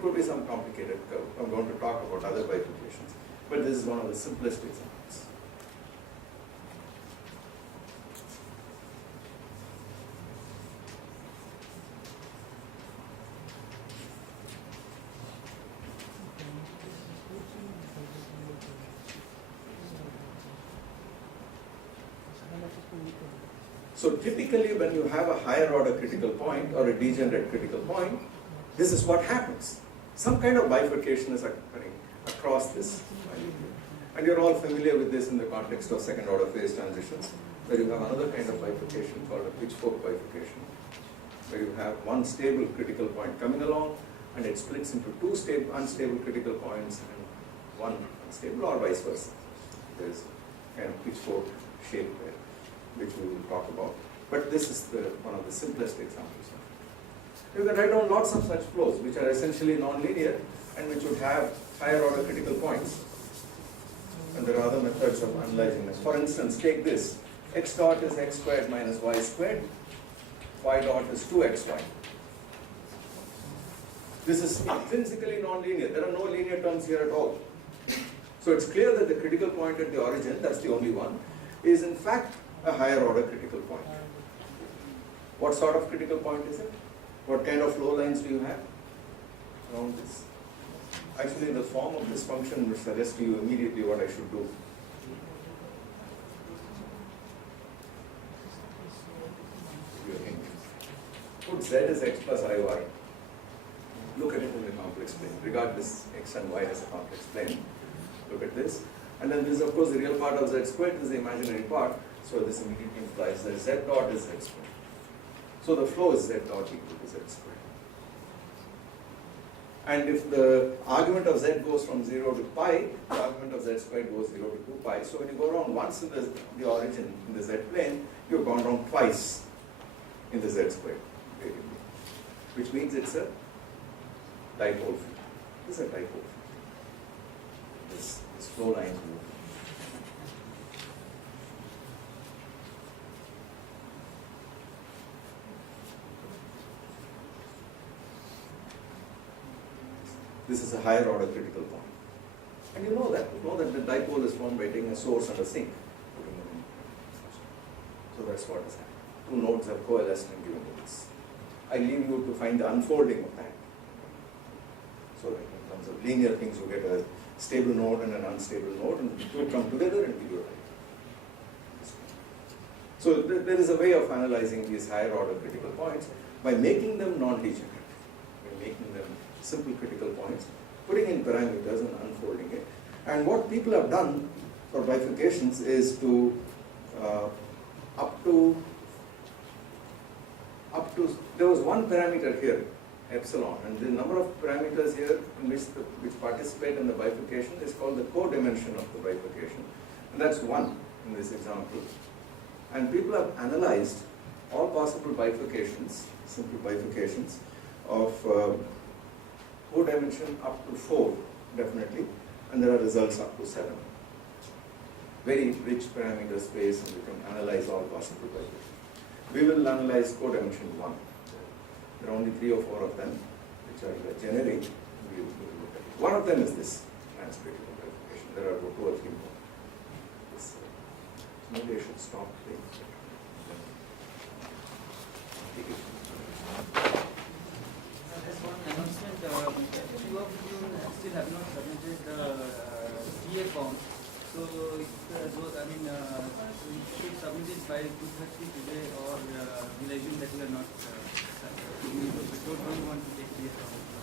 it could be some complicated curve. I'm going to talk about other bifurcations, but this is one of the simplest examples. So typically when you have a higher order critical point or a degenerate critical point, this is what happens. Some kind of bifurcation is occurring across this value here. And you're all familiar with this in the context of second order phase transitions, where you have another kind of bifurcation called a pitchfork bifurcation, where you have one stable critical point coming along and it splits into two unstable critical points and one unstable, or vice versa. There's kind of pitchfork shape there, which we will talk about. But this is one of the simplest examples. You can write down lots of such flows, which are essentially nonlinear and which would have higher order critical points. And there are other methods of analyzing this. For instance, take this. X dot is x squared minus y squared. Y dot is 2xy. This is intrinsically nonlinear. There are no linear terms here at all. So it's clear that the critical point at the origin, that's the only one, is in fact a higher order critical point. What sort of critical point is it? What kind of flow lines do you have around this? Actually, the form of this function will suggest to you immediately what I should do. Put z as x plus iy. Look at it in the complex plane. Regard this x and y as a complex plane. Look at this. And then this, of course, the real part of z squared is the imaginary part. So this immediately implies that z dot is z squared. So the flow is z dot equal to z squared. And if the argument of z goes from 0 to pi, the argument of z squared goes 0 to 2 pi. So when you go around once in the origin in the z plane, you've gone around twice in the z squared variable, which means it's a dipole field. This is a dipole field. This flow lines move. This is a higher order critical point. And you know that. You know that the dipole is formed by taking a source and a sink. So that's what is happening. Two nodes are coalesced and given to this. I leave you to find the unfolding of that. So that in terms of linear things, you get a stable node and an unstable node, and the two come together and give you a dipole. So there is a way of analyzing these higher order critical points by making them non-degenerate, by making them simple critical points, putting in parameters and unfolding it. And what people have done for bifurcations is to up to there was one parameter here, epsilon, and the number of parameters here in which participate in the bifurcation is called the codimension of the bifurcation, and that's 1 in this example. And people have analyzed all possible bifurcations, simple bifurcations of codimension up to 4, definitely, and there are results up to 7. Very rich parameter space, and we can analyze all possible bifurcations. We will analyze codimension 1. There are only 3 or 4 of them, which are generic. We will look at it. One of them is this transcritical bifurcation. There are 2 or 3 more. This, maybe I should stop here. There's one announcement. Few of you still have not submitted the TA form. So, you should submit it by 2:30 today, or will I assume that you are not? You don't want to take TA form.